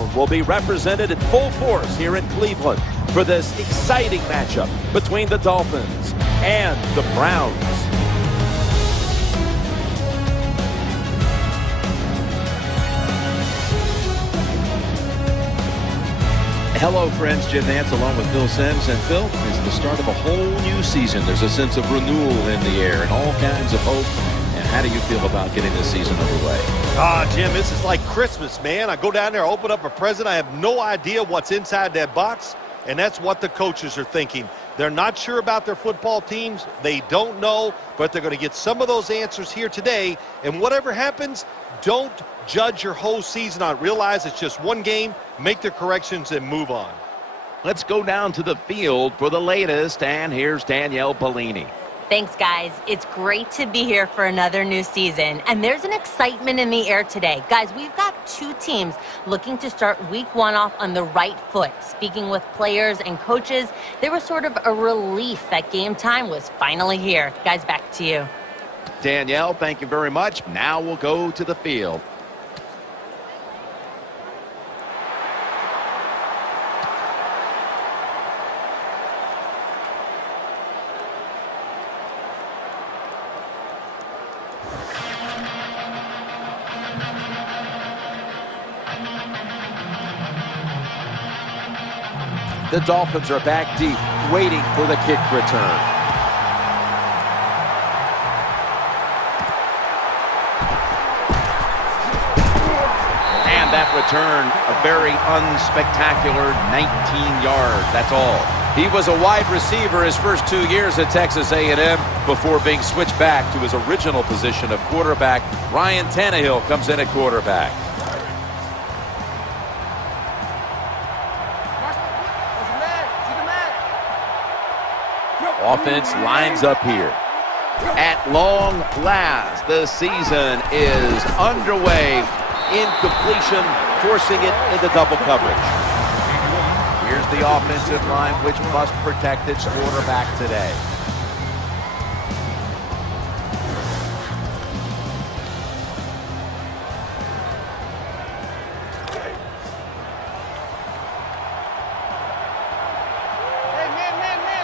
Brown will be represented in full force here in Cleveland for this exciting matchup between the Dolphins and the Browns. Hello, friends. Jim Nance along with Phil Simms. And Phil, it's the start of a whole new season. There's a sense of renewal in the air and all kinds of hope. And how do you feel about getting this season underway? Jim, this is like Christmas, man. I go down there, open up a present. I have no idea what's inside that box. And that's what the coaches are thinking. They're not sure about their football teams. They don't know, but they're going to get some of those answers here today. And whatever happens, don't judge your whole season on it. Realize it's just one game, make the corrections, and move on. Let's go down to the field for the latest, and here's Danielle Bellini. Thanks, guys. It's great to be here for another new season, and there's an excitement in the air today. Guys, we've got two teams looking to start week one off on the right foot. Speaking with players and coaches, there was sort of a relief that game time was finally here. Guys, back to you. Danielle, thank you very much. Now we'll go to the field. The Dolphins are back deep, waiting for the kick return. And that return, a very unspectacular 19 yards, that's all. He was a wide receiver his first 2 years at Texas A&M before being switched back to his original position of quarterback. Ryan Tannehill comes in at quarterback. Offense lines up here. At long last, the season is underway. Incompletion, forcing it into double coverage. Here's the offensive line, which must protect its quarterback today.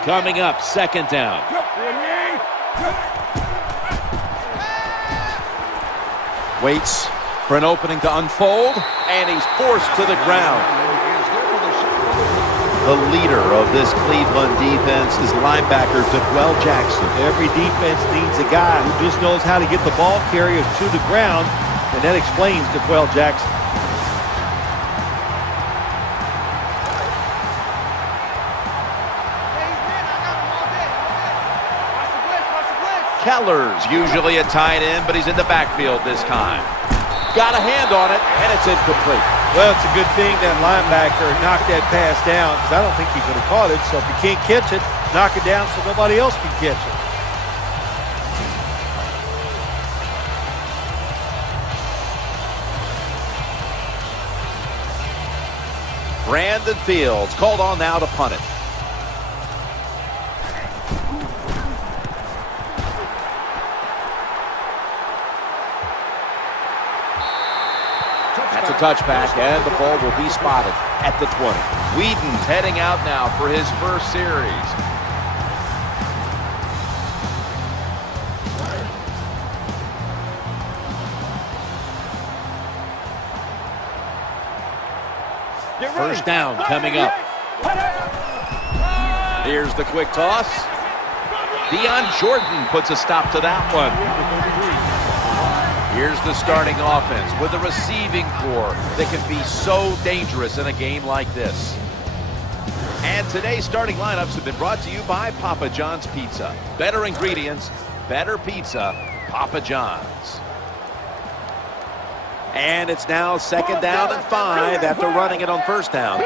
Coming up, second down. Waits for an opening to unfold, and he's forced to the ground. The leader of this Cleveland defense is linebacker D'Qwell Jackson. Every defense needs a guy who just knows how to get the ball carriers to the ground, and that explains D'Qwell Jackson. Keller's usually a tight end, but he's in the backfield this time. Got a hand on it, and it's incomplete. Well, it's a good thing that linebacker knocked that pass down, because I don't think he could have caught it. So if you can't catch it, knock it down so nobody else can catch it. Brandon Fields called on now to punt it. That's a touchback, and the ball will be spotted at the 20. Whedon's heading out now for his first series. First down coming up. Here's the quick toss. Deion Jordan puts a stop to that one. Here's the starting offense with a receiving core that can be so dangerous in a game like this. And today's starting lineups have been brought to you by Papa John's Pizza. Better ingredients, better pizza, Papa John's. And it's now second down and 5 after running it on first down.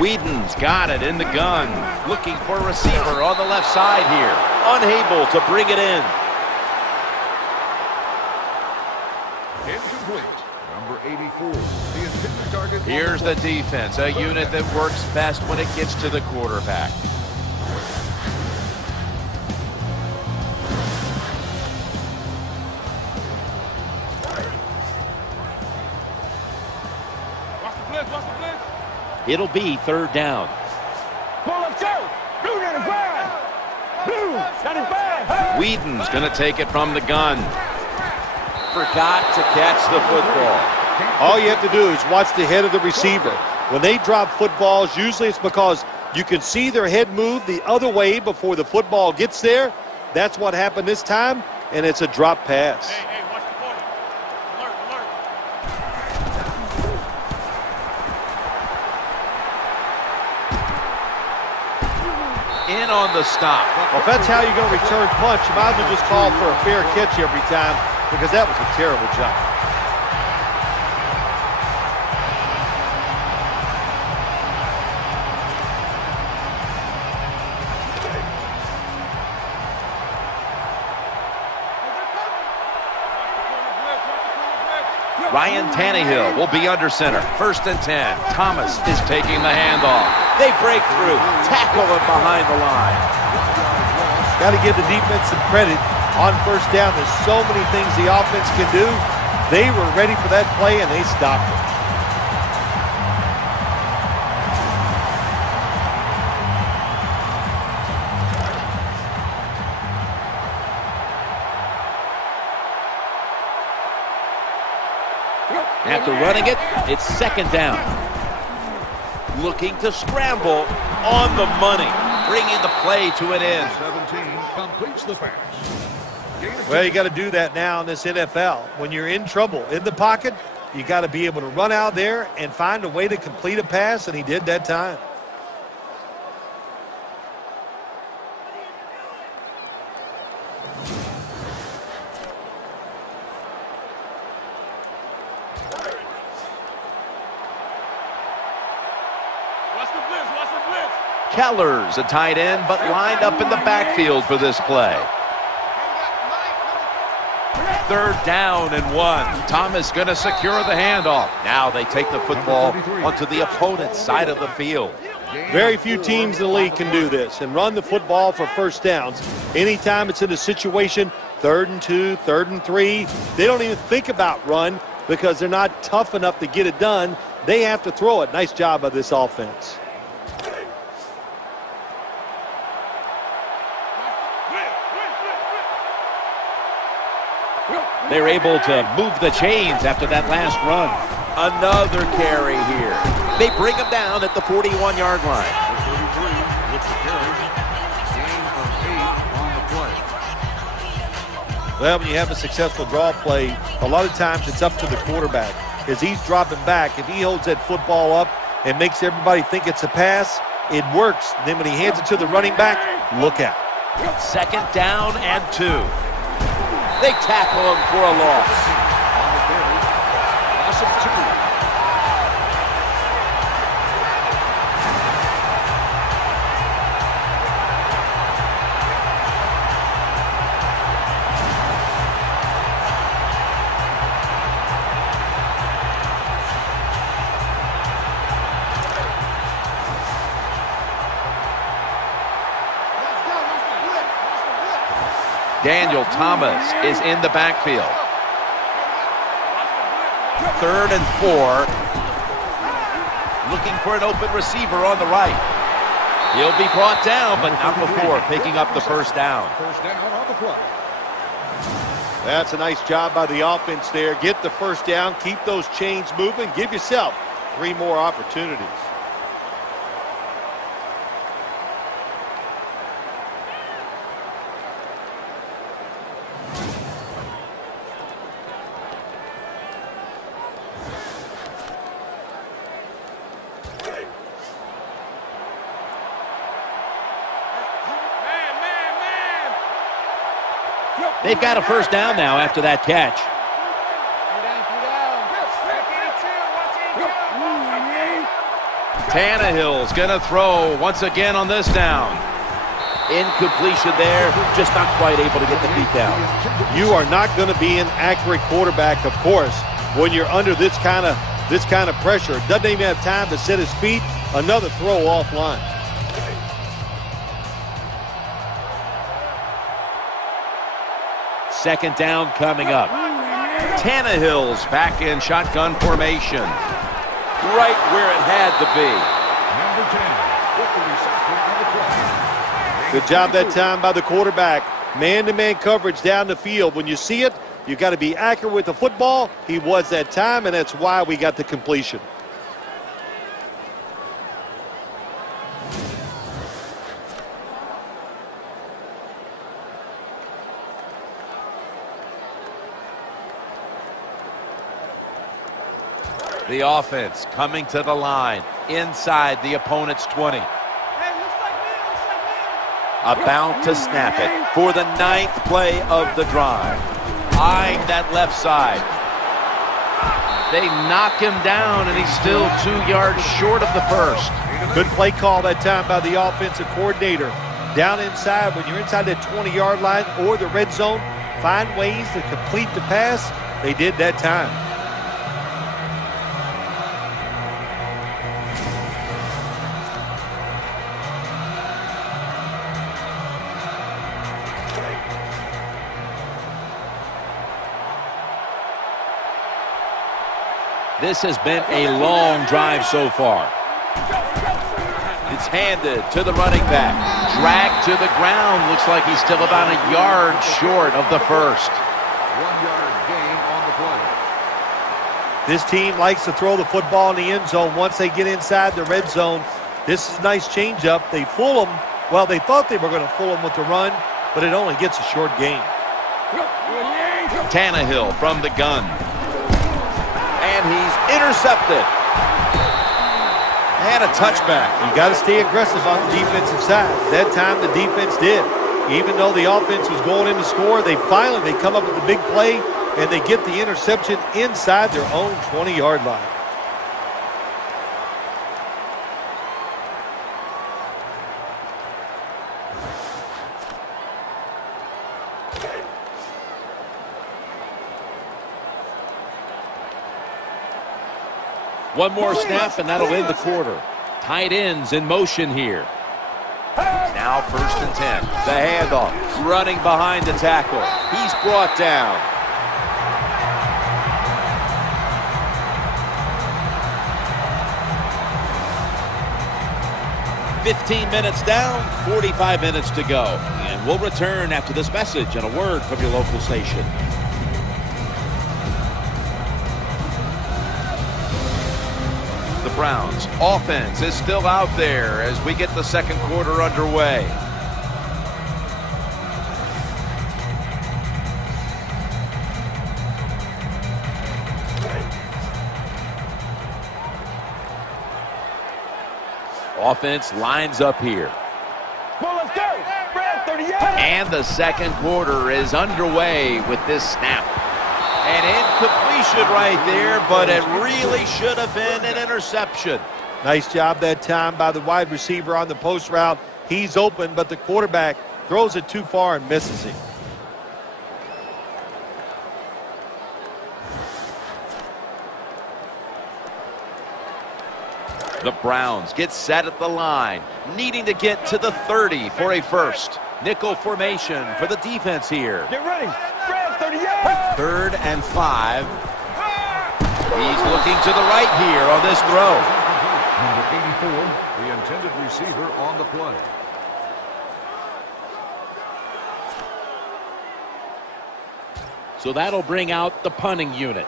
Whedon's got it in the gun. Looking for a receiver on the left side here. Unable to bring it in. Incomplete. Number 84. The intended target. Here's the defense, a unit that works best when it gets to the quarterback. Watch the blitz. It'll be 3rd down. Whedon's going to take it from the gun. Forgot to catch the football. All you have to do is watch the head of the receiver. When they drop footballs, usually it's because you can see their head move the other way before the football gets there. That's what happened this time, and it's a drop pass. Hey, watch the corner. Alert, alert. In on the stop. Well, if that's how you're going to return punch, you might as well just call for a fair catch every time, because that was a terrible job. Ryan Tannehill will be under center. 1st and 10. Thomas is taking the handoff. They break through. Tackle him behind the line. Got to give the defense some credit on 1st down. There's so many things the offense can do. They were ready for that play, and they stopped it. After running it, it's 2nd down. Looking to scramble on the money, bringing the play to an end. 17 completes the pass. Well, you got to do that now in this NFL. When you're in trouble in the pocket, you got to be able to run out there and find a way to complete a pass, and he did that time. Keller's a tight end, but lined up in the backfield for this play. 3rd down and 1. Thomas going to secure the handoff. Now they take the football onto the opponent's side of the field. Very few teams in the league can do this and run the football for 1st downs. Anytime it's in a situation, 3rd and 2, 3rd and 3, they don't even think about run because they're not tough enough to get it done. They have to throw it. Nice job by this offense. They're able to move the chains after that last run. Another carry here. They bring him down at the 41-yard line. 33 with the carry. Gain of 8 on the play. Well, when you have a successful draw play, a lot of times it's up to the quarterback. As he's dropping back, if he holds that football up and makes everybody think it's a pass, it works. Then when he hands it to the running back, look out. 2nd down and 2. They tackle him for a loss. On the carry. Loss of 2. Daniel Thomas is in the backfield. 3rd and 4. Looking for an open receiver on the right. He'll be brought down, but not before picking up the 1st down. 1st down on the play. That's a nice job by the offense there. Get the 1st down, keep those chains moving, give yourself 3 more opportunities. They've got a 1st down now after that catch. Tannehill's going to throw once again on this down. Incompletion there, just not quite able to get the feet down. You are not going to be an accurate quarterback, of course, when you're under this kind of pressure. Doesn't even have time to set his feet. Another throw offline. Second down coming up. Tannehill's back in shotgun formation. right where it had to be. Number 10 with the reception on the play. Good job that time by the quarterback. Man-to-man coverage down the field. When you see it, you got to be accurate with the football. He was that time, and that's why we got the completion. The offense coming to the line inside the opponent's 20. About to snap it for the 9th play of the drive. Eyeing that left side. They knock him down, and he's still 2 yards short of the first. Good play call that time by the offensive coordinator. Down inside, when you're inside that 20-yard line or the red zone, find ways to complete the pass. They did that time. This has been a long drive so far. It's handed to the running back. Dragged to the ground. Looks like he's still about a yard short of the first. 1-yard gain on the play. This team likes to throw the football in the end zone once they get inside the red zone. This is a nice changeup. They fool them. Well, they thought they were going to fool them with the run, but it only gets a short gain. Tannehill from the gun. And he's intercepted. And a touchback. You got to stay aggressive on the defensive side. That time the defense did. Even though the offense was going in to score, they come up with the big play, and they get the interception inside their own 20-yard line. One more snap, and that'll end the quarter. Tight ends in motion here. Now 1st and 10. The handoff. Running behind the tackle. He's brought down. "15 minutes down, 45 minutes to go." And we'll return after this message and a word from your local station. The Browns offense is still out there as we get the second quarter underway. Offense lines up here. And the second quarter is underway with this snap. An incompletion right there, but it really should have been an interception. Nice job that time by the wide receiver on the post route. He's open, but the quarterback throws it too far and misses him. The Browns get set at the line, needing to get to the 30 for a first. Nickel formation for the defense here. Get ready. 3rd and 5. He's looking to the right here on this throw. Number 84, the intended receiver on the play. So that'll bring out the punting unit.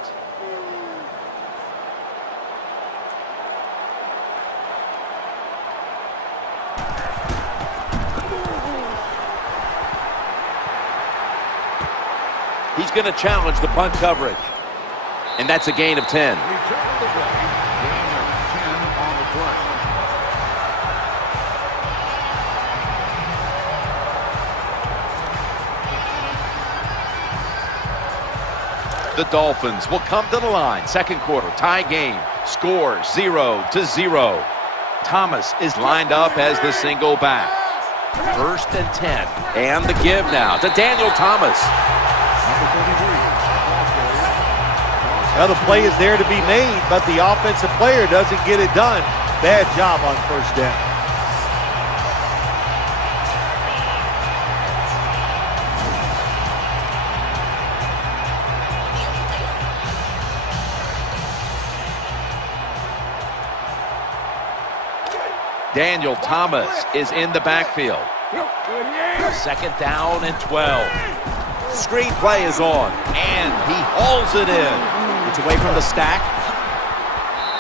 He's going to challenge the punt coverage. And that's a gain of 10. Return of the play. Gain of 10 on the play. The Dolphins will come to the line. Second quarter, tie game. Score 0-0. Thomas is lined up as the single back. 1st and 10. And the give now to Daniel Thomas. Now the play is there to be made, but the offensive player doesn't get it done. Bad job on 1st down. Daniel Thomas is in the backfield. 2nd down and 12. Screen play is on, and he hauls it in. It's away from the stack,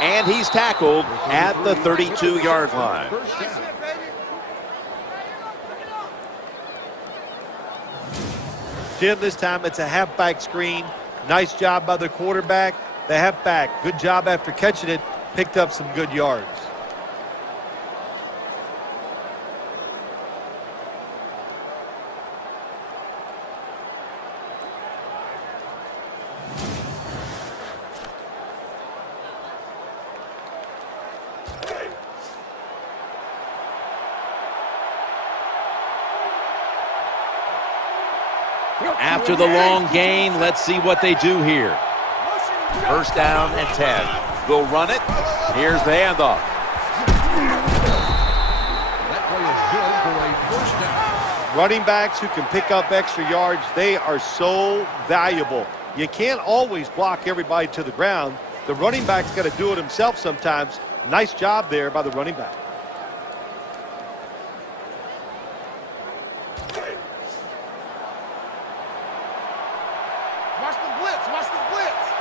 and he's tackled at the 32-yard line. Jim, this time it's a halfback screen. Nice job by the quarterback. The halfback, good job after catching it, picked up some good yards. After the long gain, let's see what they do here. 1st down and 10. They'll run it. Here's the handoff. That play is good for a 1st down. Running backs who can pick up extra yards, they are so valuable. You can't always block everybody to the ground. The running back's got to do it himself sometimes. Nice job there by the running back.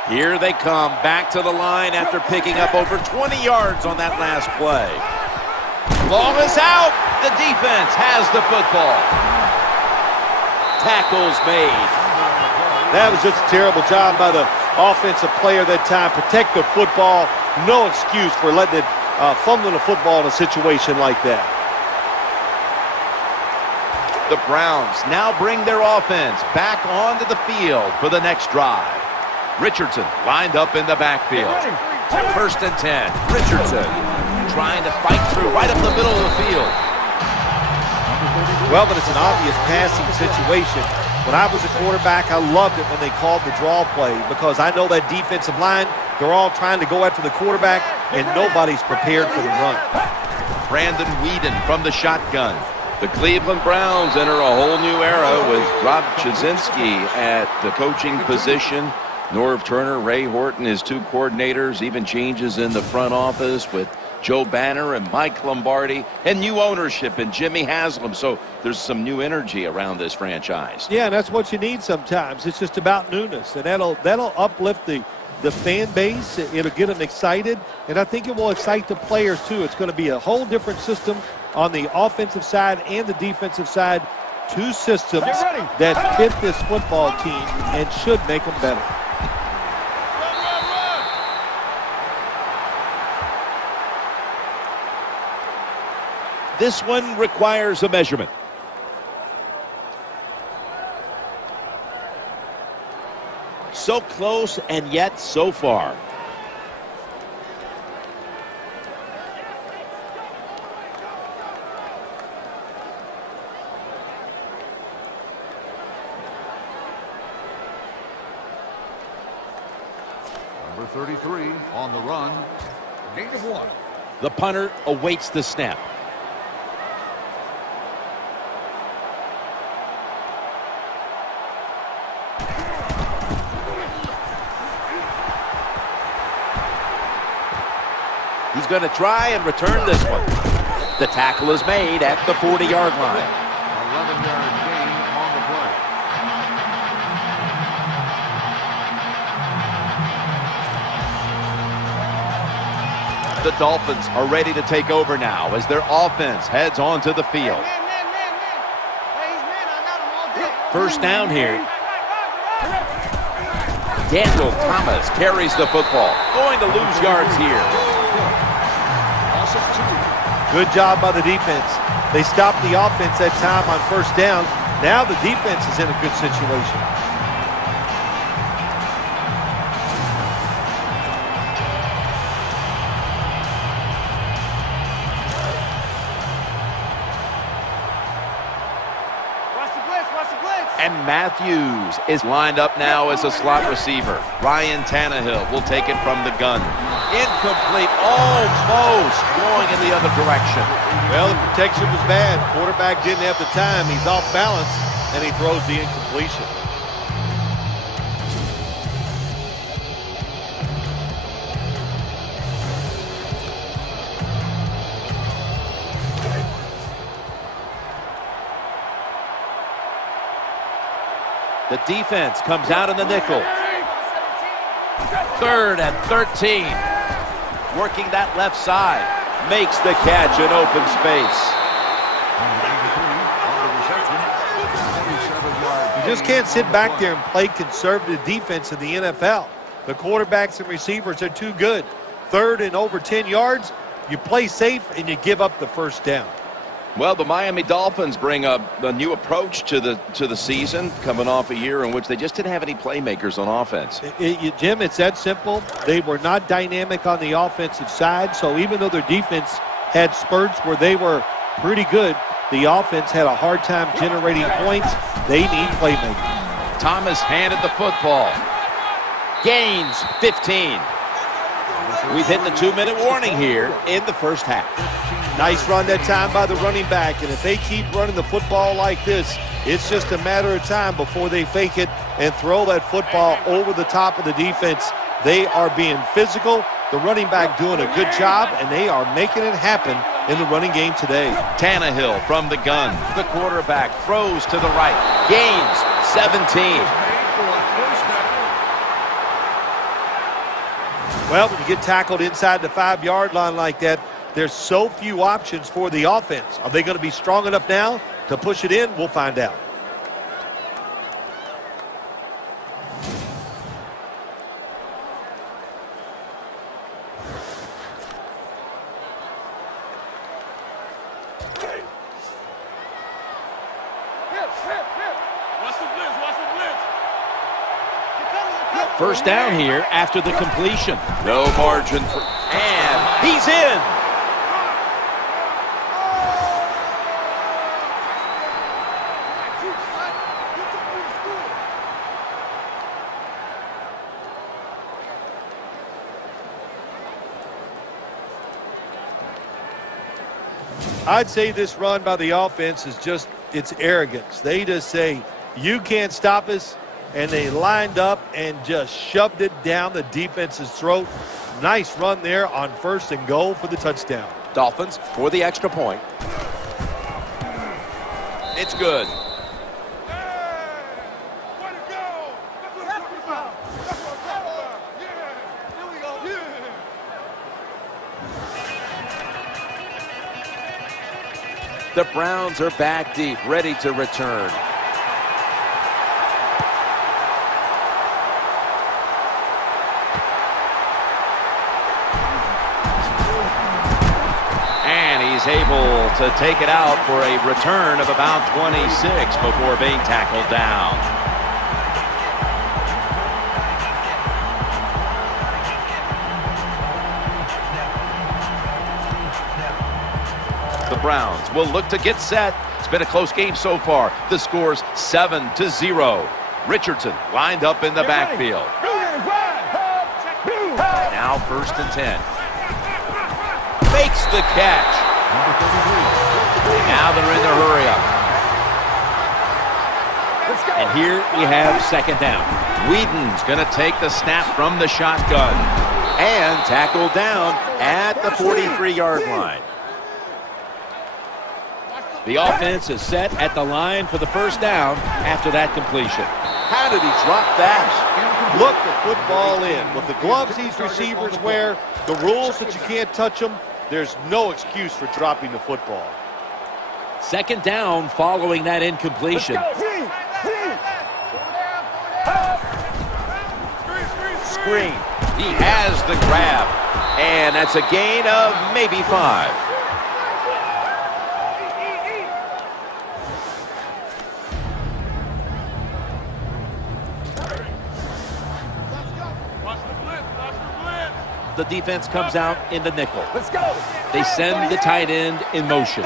Here they come back to the line after picking up over 20 yards on that last play. Ball is out. The defense has the football. Tackles made. That was just a terrible job by the offensive player that time. Protect the football. No excuse for letting it fumbling the football in a situation like that. The Browns now bring their offense back onto the field for the next drive. Richardson lined up in the backfield. 1st and 10. Richardson trying to fight through right up the middle of the field. Well, but it's an obvious passing situation. When I was a quarterback, I loved it when they called the draw play because I know that defensive line, they're all trying to go after the quarterback, and nobody's prepared for the run. Brandon Weeden from the shotgun. The Cleveland Browns enter a whole new era with Rob Chudzinski at the coaching position. Norv Turner, Ray Horton, his 2 coordinators, even changes in the front office with Joe Banner and Mike Lombardi, and new ownership in Jimmy Haslam. So there's some new energy around this franchise. Yeah, and that's what you need sometimes. It's just about newness, and that'll uplift the fan base. It'll get them excited, and I think it will excite the players too. It's going to be a whole different system on the offensive side and the defensive side. 2 systems that fit this football team and should make them better. This one requires a measurement. So close and yet so far. Number 33 on the run. Gain of 1. The punter awaits the snap. He's going to try and return this one. The tackle is made at the 40-yard line. 11-yard gain on the play. The Dolphins are ready to take over now as their offense heads onto the field. 1st down here. Daniel Thomas carries the football. Going to lose yards here. Good job by the defense. They stopped the offense that time on 1st down. Now the defense is in a good situation. And Matthews is lined up now as a slot receiver. Ryan Tannehill will take it from the gun. Incomplete, almost going in the other direction. Well, the protection was bad. Quarterback didn't have the time. He's off balance, and he throws the incompletion. The defense comes out in the nickel. 3rd and 13. Working that left side. Makes the catch in open space. You just can't sit back there and play conservative defense in the NFL. The quarterbacks and receivers are too good. 3rd and over 10 yards, you play safe and you give up the first down. Well, the Miami Dolphins bring a new approach to the season, coming off a year in which they just didn't have any playmakers on offense. Jim, it's that simple. They were not dynamic on the offensive side, so even though their defense had spurts where they were pretty good, the offense had a hard time generating points. They need playmakers. Thomas handed the football. Gains 15. We've hit the 2-minute warning here in the first half. Nice run that time by the running back, and if they keep running the football like this, it's just a matter of time before they fake it and throw that football over the top of the defense. They are being physical. The running back doing a good job, and they are making it happen in the running game today. Tannehill from the gun. The quarterback throws to the right. Gains 17. Well, when you get tackled inside the 5-yard line like that, there's so few options for the offense. Are they going to be strong enough now to push it in? We'll find out. First down here after the completion. No margin for... And he's in! I'd say this run by the offense is just, it's arrogance. They just say, you can't stop us. And they lined up and just shoved it down the defense's throat. Nice run there on 1st and goal for the touchdown. Dolphins for the extra point. It's good. The Browns are back deep, ready to return. Able to take it out for a return of about 26 before being tackled down. The Browns will look to get set. It's been a close game so far. The score's 7-0. Richardson lined up in the backfield. Now 1st and 10. Makes the catch. Now they're in the hurry-up. And here we have 2nd down. Whedon's going to take the snap from the shotgun. And tackled down at the 43-yard line. The offense is set at the line for the 1st down after that completion. How did he drop that? Look the football in. With the gloves these receivers wear, the rules that you can't touch them, there's no excuse for dropping the football. 2nd down following that incompletion. Screen. He has the grab. And that's a gain of maybe 5. The defense comes out in the nickel. Let's go. They send the tight end in motion.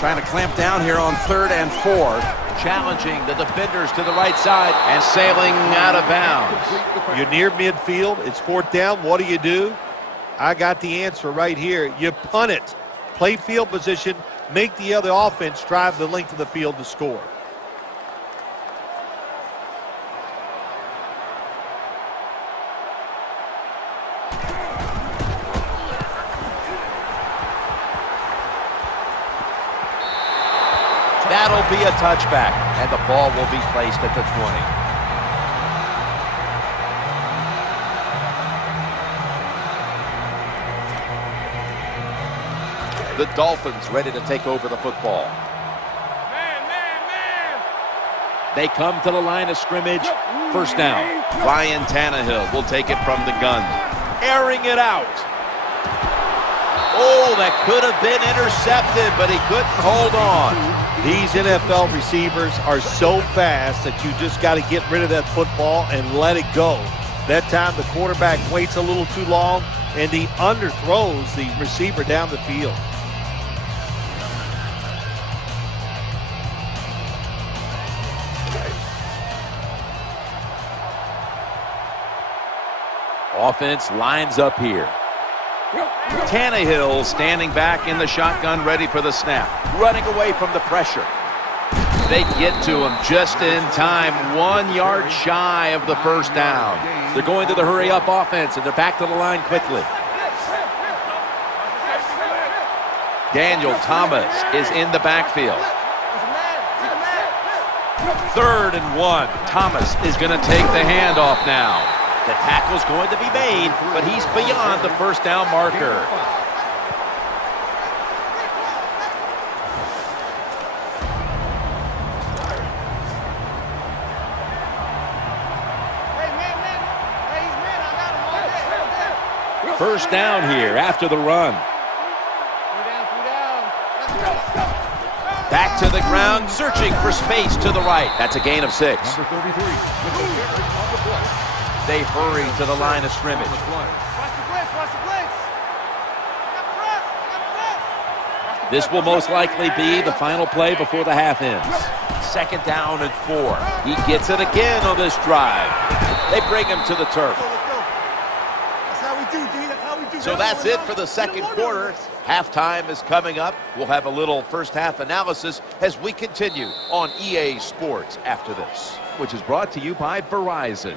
Trying to clamp down here on 3rd and 4. Challenging the defenders to the right side and sailing out of bounds. You're near midfield. It's 4th down. What do? I got the answer right here. You punt it. Play field position. Make the other offense drive the length of the field to score. That'll be a touchback, and the ball will be placed at the 20. The Dolphins ready to take over the football. They come to the line of scrimmage. First down. Ryan Tannehill will take it from the gun. Airing it out. Oh, that could have been intercepted, but he couldn't hold on. These NFL receivers are so fast that you just got to get rid of that football and let it go. That time the quarterback waits a little too long, and he underthrows the receiver down the field. Offense lines up here. Tannehill standing back in the shotgun, ready for the snap. Running away from the pressure. They get to him just in time, 1 yard shy of the first down. They're going to the hurry-up offense, and they're back to the line quickly. Daniel Thomas is in the backfield. 3rd and 1. Thomas is going to take the handoff now. The tackle's going to be made, but he's beyond the first down marker. First down here after the run. Back to the ground, searching for space to the right. That's a gain of 6. Number 33 with the carry on the play. They hurry to the line of scrimmage. This will most likely be the final play before the half ends. 2nd down and 4. He gets it again on this drive. They bring him to the turf. So that's it for the second quarter. Halftime is coming up. We'll have a little first half analysis as we continue on EA Sports after this. Which is brought to you by Verizon.